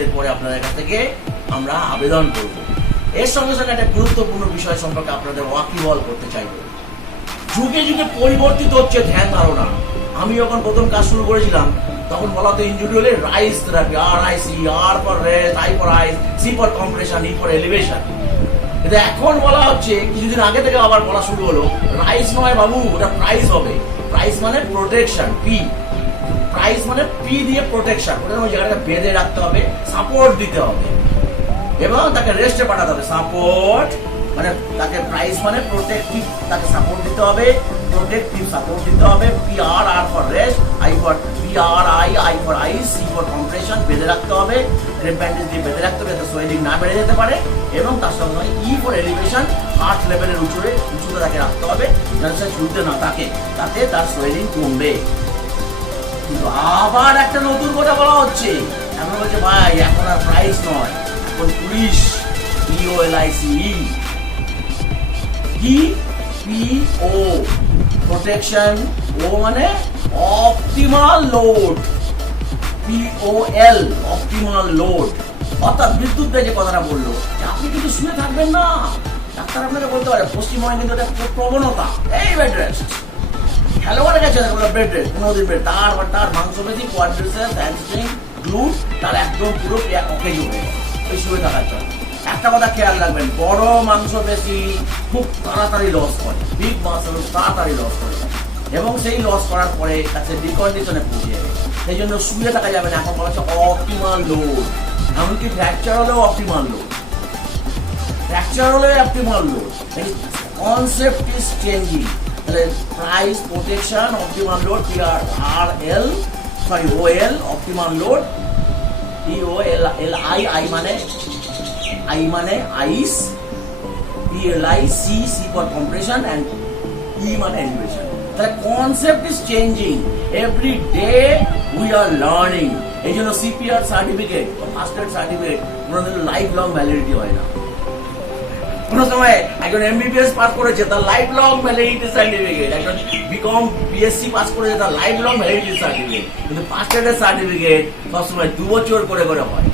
এরপরে আপনাদের কাছ থেকে আমরা আবেদন করব। এর সঙ্গে সঙ্গে একটা গুরুত্বপূর্ণ বিষয় সম্পর্কে আপনাদের ওয়াকিবহাল করতে চাইব। যুগে যুগে পরিবর্তিত হচ্ছে ধ্যান ধারণা। আমি যখন প্রথম কাজ শুরু করেছিলাম তখন বলা হতো individually rice therapy, RIC, R for rest, I for ice, C for compression, E for elevation. কিন্তু এখন বলা হচ্ছে, কিছুদিন আগে থেকে আবার বলা শুরু হলো, রাইস নয় বাবু, ওটা প্রাইস হবে। প্রাইস মানে প্রোটেকশন, পি। প্রাইস মানে পি দিয়ে প্রোটেকশন। ওটা ওই জায়গাটা বেঁধে রাখতে হবে, সাপোর্ট দিতে হবে এবং তাকে রেস্টে পাঠাতে হবে। সাপোর্ট মানে তাকে প্রাইস মানে প্রোটেক্টিভ, তাকে সাপোর্ট দিতে হবে, প্রোটেক্টিভ সাপোর্ট দিতে হবে। PR, R for rest, I for I for ice, C for compression, বেঁধে রাখতে হবে। ক্রেপ ব্যান্ডেজ দিয়ে বেঁধে রাখতে হবে যাতে সোয়েলিং না বেড়ে যেতে পারে। এবং তার সঙ্গে সঙ্গে E ফর এলিভেশন, হার্ট লেভেলের উঁচুতে তাকে রাখতে হবে যাতে সে ঝুলতে না থাকে, তাতে তার সোয়েলিং কমবে। কিন্তু আবার একটা নতুন কথা বলা হচ্ছে, এখন বলছে ভাই এখন আর প্রাইস নয়, এখন পুলিশ, POLICE, কি PO প্রোটেকশন, ও মানে optimal load, POL optimal load. অর্থাৎ বিদ্যুৎ দিয়ে যে কথাটা বললো যে আপনি কিন্তু শুয়ে থাকবেন না, ডাক্তার আপনাকে বলতে পারে পশ্চিমবঙ্গে কিন্তু এটা প্রবণতা, এই বেড রেস্ট। খেলোয়াড়ের কাছে বেড রেস্ট, 15 দিন বেড, তার মাংসপেশি, কোয়াড্রিসেপস, হ্যামস্ট্রিং, গ্লুট তার একদম পুরো অকেজ হয়ে গেছে ওই শুয়ে থাকার জন্য। একটা কথা খেয়াল রাখবেন, বড় মাংসপেশি খুব তাড়াতাড়ি লস করে, বিগ মাসল তাড়াতাড়ি লস করে এবং সেই লস করার পরে তাকে ডিকন্ডিশনে পৌঁছে যাবে। সেই জন্য শুয়ে থাকা যাবে না। এখন বলা হচ্ছে অপটিমাল লোড, এমনকি ফ্র্যাকচার হলেও অপটিমাল লোড, ফ্র্যাকচার হলেও optimal load. Concept is changing. তাহলে price, protection, optimal load, OL optimal load, POLI মানে ice, PLIC, C for compression and E মানে এলিভেশন। তাহলে concept is changing, every day we are learning. এই জন্য CPR certificate, first aid certificate কোনোদিন life long validity হয় না। কোনো সময় একজন MBBS পাস করেছে তার লাইফ লং ভ্যালিডিটি সার্টিফিকেট, একজন BCom BSc পাস করেছে তার লাইফ লং ভ্যালিডিটি সার্টিফিকেট। কিন্তু ফার্স্ট এডের সার্টিফিকেট সবসময় 2 বছর করে হয়।